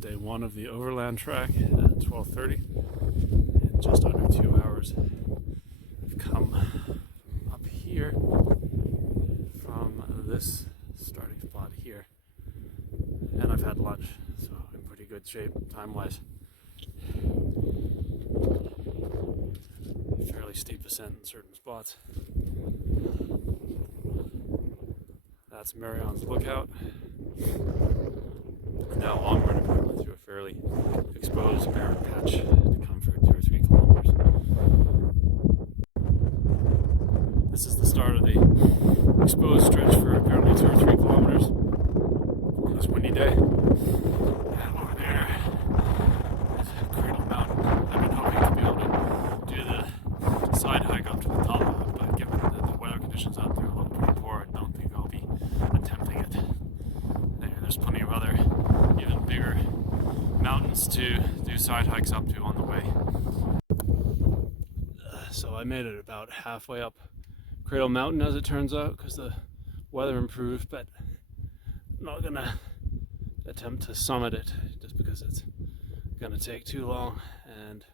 day one of the Overland Track at 12:30. In just under 2 hours, I've come up here from this starting spot here, and I've had lunch, so I'm in pretty good shape time-wise. Fairly steep ascent in certain spots. That's Marion's Lookout. Now onward, apparently through a fairly exposed barren patch to come for 2 or 3 kilometers. This is the start of the exposed stretch for apparently 2 or 3 kilometers on this windy day. And over there is Cradle Mountain. I've been hoping to be able to do the side hike up to the top of it, but given the weather conditions out there look pretty poor, I don't think I'll be attempting it. There's plenty of other even bigger mountains to do side hikes up to on the way. So I made it about halfway up Cradle Mountain, as it turns out, because the weather improved, but I'm not gonna attempt to summit it just because it's gonna take too long, and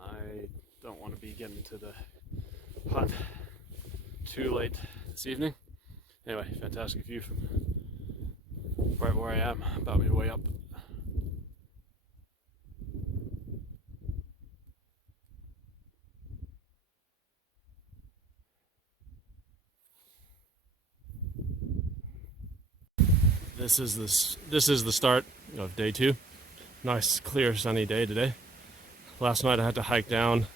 I don't want to be getting to the hut too late this evening. Anyway, fantastic view from right where I am, about midway up. This is the start of day 2. Nice, clear, sunny day today. Last night I had to hike down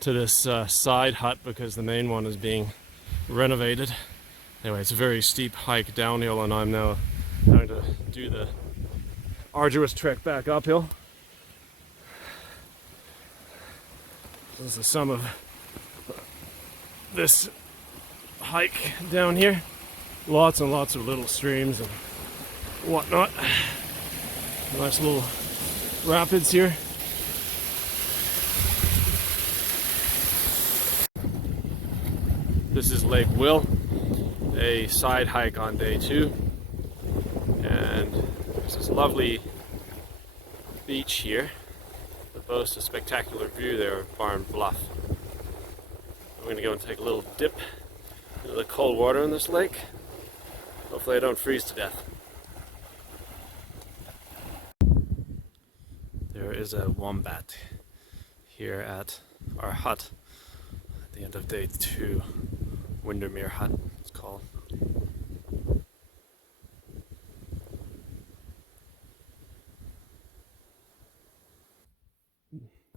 to this side hut because the main one is being renovated. Anyway, it's a very steep hike downhill, and I'm now having to do the arduous trek back uphill. This is the sum of this hike down here. Lots and lots of little streams and whatnot. Nice little rapids here. This is Lake Will, a side hike on day 2. And there's this lovely beach here that boasts a spectacular view there of Barn Bluff. I'm going to go and take a little dip into the cold water in this lake. Hopefully I don't freeze to death. There is a wombat here at our hut at the end of day 2. Windermere Hut, it's called.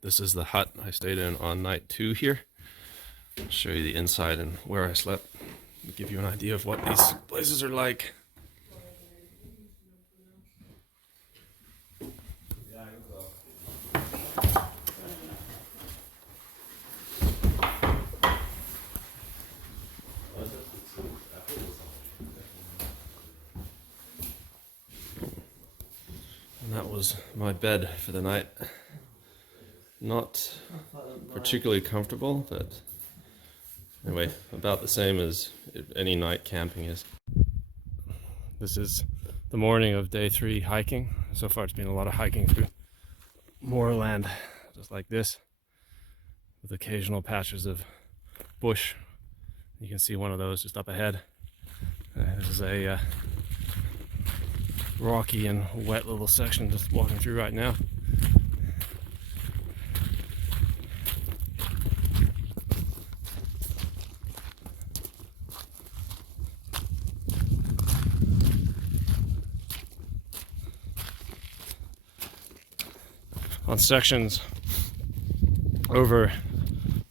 This is the hut I stayed in on night 2 here. I'll show you the inside and where I slept. Give you an idea of what these places are like. And that was my bed for the night. Not particularly comfortable, but anyway, about the same as any night camping is. This is the morning of day 3 hiking. So far it's been a lot of hiking through moorland, just like this, with occasional patches of bush. You can see one of those just up ahead. This is a rocky and wet little section just walking through right now. On sections over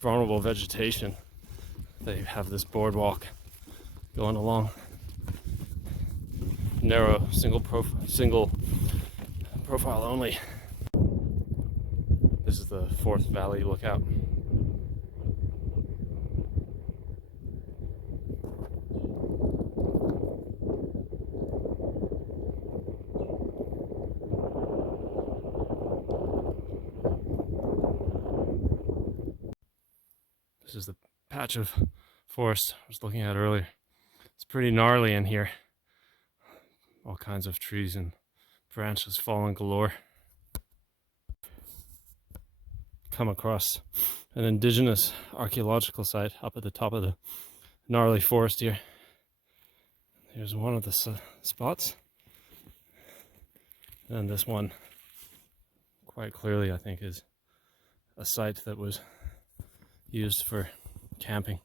vulnerable vegetation, they have this boardwalk going along. Narrow, single profile only. This is the Fourth Valley Lookout. This is the patch of forest I was looking at earlier. It's pretty gnarly in here. All kinds of trees in branches falling galore. Come across an indigenous archaeological site up at the top of the gnarly forest here. Here's one of the spots. And this one, quite clearly, I think, is a site that was used for camping.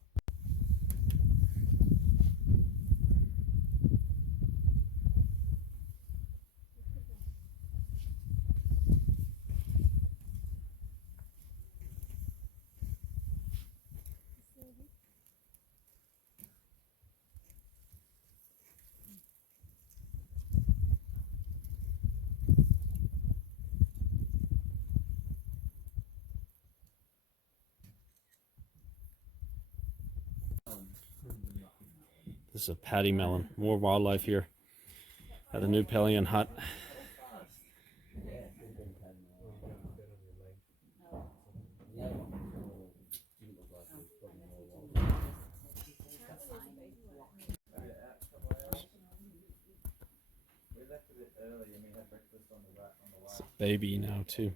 This is a pademelon. More wildlife here at the New Pelion hut. It's a baby now too.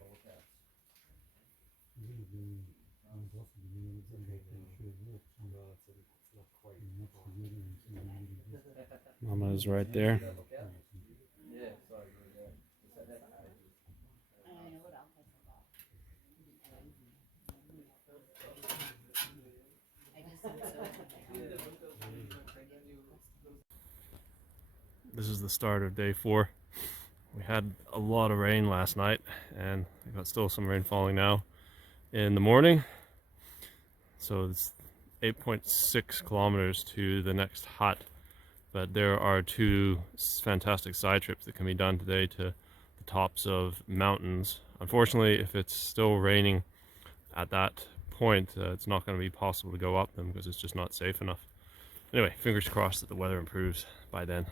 Mama is right there. This is the start of day 4. We had a lot of rain last night, and we got still some rain falling now in the morning. So it's 8.6 kilometers to the next hut. But there are 2 fantastic side trips that can be done today to the tops of mountains. Unfortunately, if it's still raining at that point, it's not going to be possible to go up them because it's just not safe enough. Anyway, fingers crossed that the weather improves by then.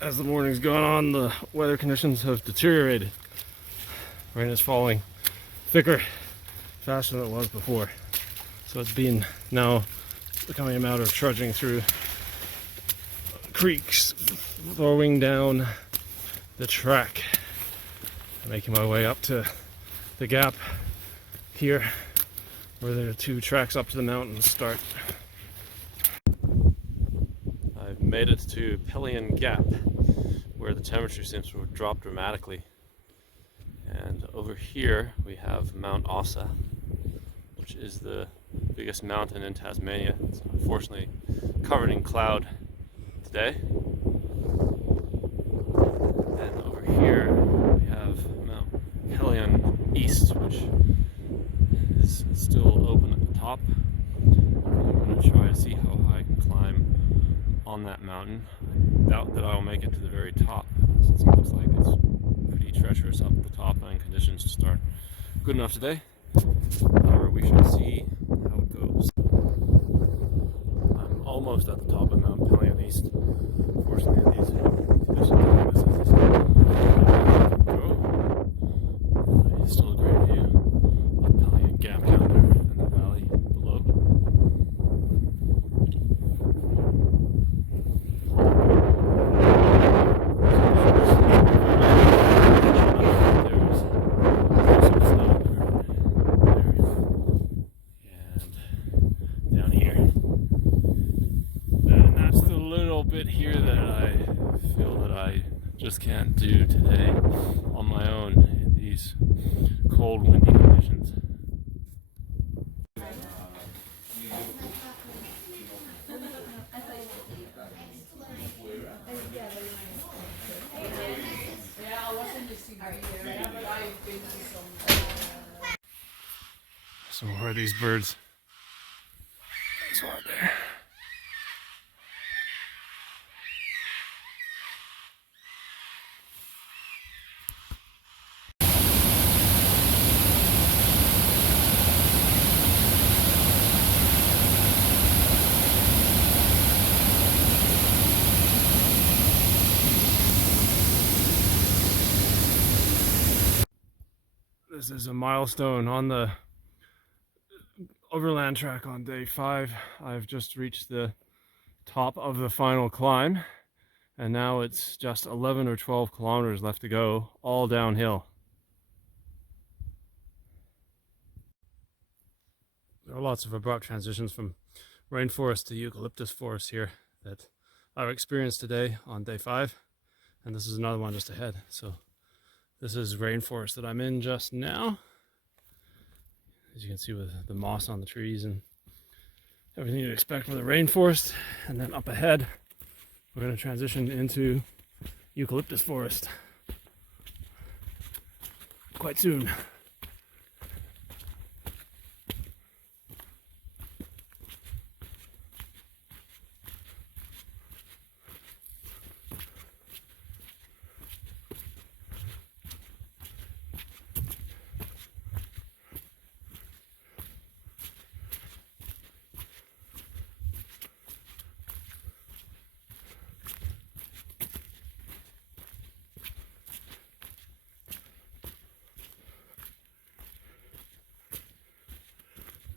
As the morning's gone on, the weather conditions have deteriorated. Rain is falling thicker, faster than it was before. So it's been now becoming a matter of trudging through creeks, throwing down the track, and making my way up to the gap here where the 2 tracks up to the mountain start. I've made it to Pelion Gap, where the temperature seems to have dropped dramatically. And over here we have Mount Ossa, which is the biggest mountain in Tasmania. It's unfortunately covered in cloud today. And over here we have Mount Pelion East, which is still open at the top. I'm going to try to see how high I can climb on that mountain. I doubt that I'll make it to the very top, since it looks like it's pretty treacherous up at the top and conditions just aren't good enough today. However, we shall see how it goes. I'm almost at the top of Mount Pelion East. Fortunately, these conditions, this is it's still a great view of Pelion Gap down there and the valley below. Here that I feel that I just can't do today on my own in these cold, windy conditions. Some more of these birds. There's one there. This is a milestone on the Overland Track on day 5. I've just reached the top of the final climb, and now it's just 11 or 12 kilometers left to go, all downhill. There are lots of abrupt transitions from rainforest to eucalyptus forest here that I've experienced today on day 5, and this is another one just ahead. So this is rainforest that I'm in just now, as you can see, with the moss on the trees and everything you'd expect from the rainforest. And then up ahead we're going to transition into eucalyptus forest quite soon.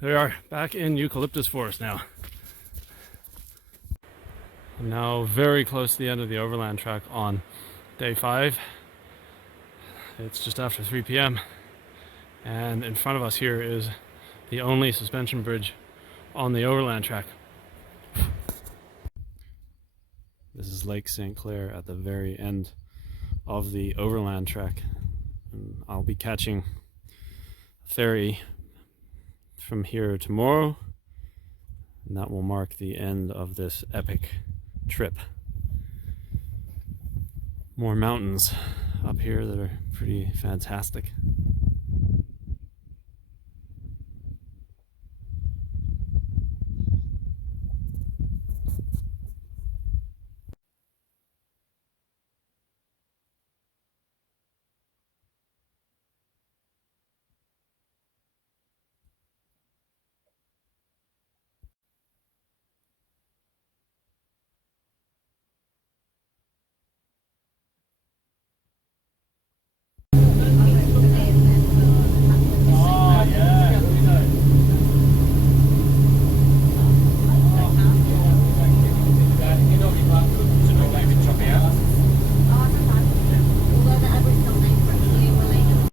There we are, back in eucalyptus forest now. I'm now very close to the end of the Overland Track on day 5. It's just after 3 p.m. and in front of us here is the only suspension bridge on the Overland Track. This is Lake St. Clair at the very end of the Overland Track. And I'll be catching a ferry from here tomorrow, and that will mark the end of this epic trip. More mountains up here that are pretty fantastic.